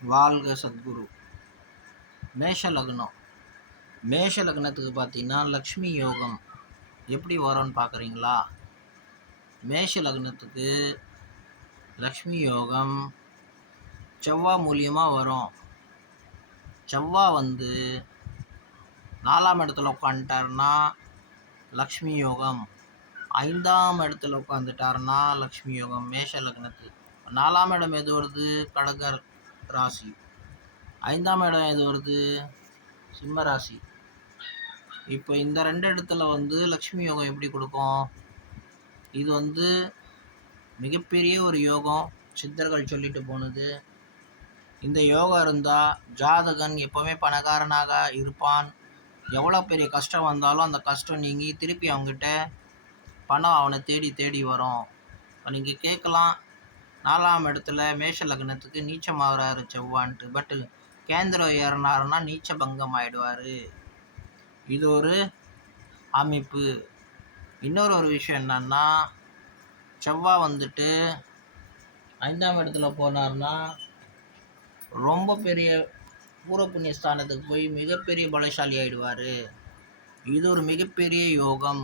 வாழ்க சத்குரு. மேஷ லக்னம். மேஷ லக்னத்துக்கு பார்த்தீங்கன்னா லக்ஷ்மி யோகம் எப்படி வரும்னு பார்க்குறீங்களா? மேஷ லக்னத்துக்கு லக்ஷ்மி யோகம் செவ்வாய் மூலியமாக வரும். செவ்வாய் 4ஆம் இடத்துல உட்காந்துட்டாருன்னா லக்ஷ்மி யோகம், 5ஆம் இடத்துல உட்காந்துட்டாருன்னா லக்ஷ்மி யோகம். மேஷ லக்னத்துக்கு 4ஆம் இடம் எது வருது? கடக ராசி. 5ஆம் இடம் எது வருது? சிம்ம ராசி. இப்போ இந்த 2 இடத்துல லக்ஷ்மி யோகம் எப்படி கொடுக்கும்? இது மிகப்பெரிய ஒரு யோகம். சித்தர்கள் சொல்லிட்டு போனது. இந்த யோகம் இருந்தால் ஜாதகன் எப்போவுமே பணக்காரனாக இருப்பான். எவ்வளோ பெரிய கஷ்டம் வந்தாலும் அந்த கஷ்டம் நீங்கி திருப்பி அவங்ககிட்ட பணம் அவனை தேடி தேடி வரும். நீங்கள் கேட்கலாம், 4ஆம் இடத்துல மேஷ லக்னத்துக்கு நீச்சமாகறாரு செவ்வான்ட்டு. பட்டு கேந்திரம் ஏறினாருன்னா நீச்ச பங்கம் ஆயிடுவார். இது ஒரு அமைப்பு. இன்னொரு விஷயம் என்னன்னா, செவ்வாய் 5ஆம் இடத்துல போனார்னா ரொம்ப பெரிய பூர்வ புண்ணிய ஸ்தானத்துக்கு போய் மிகப்பெரிய பலசாலி ஆயிடுவார். இது ஒரு மிகப்பெரிய யோகம்.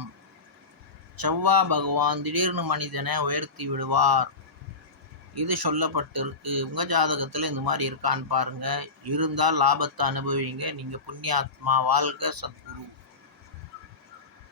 செவ்வாய் பகவான் திடீர்னு மனிதனை உயர்த்தி விடுவார். இது சொல்லப்பட்டிருக்கு. உங்கள் ஜாதகத்தில் இந்த மாதிரி இருக்கான்னு பாருங்கள். இருந்தால் லாபத்தை அனுபவிங்க. நீங்கள் புண்ணியாத்மா. வாழ்க சத்குரு.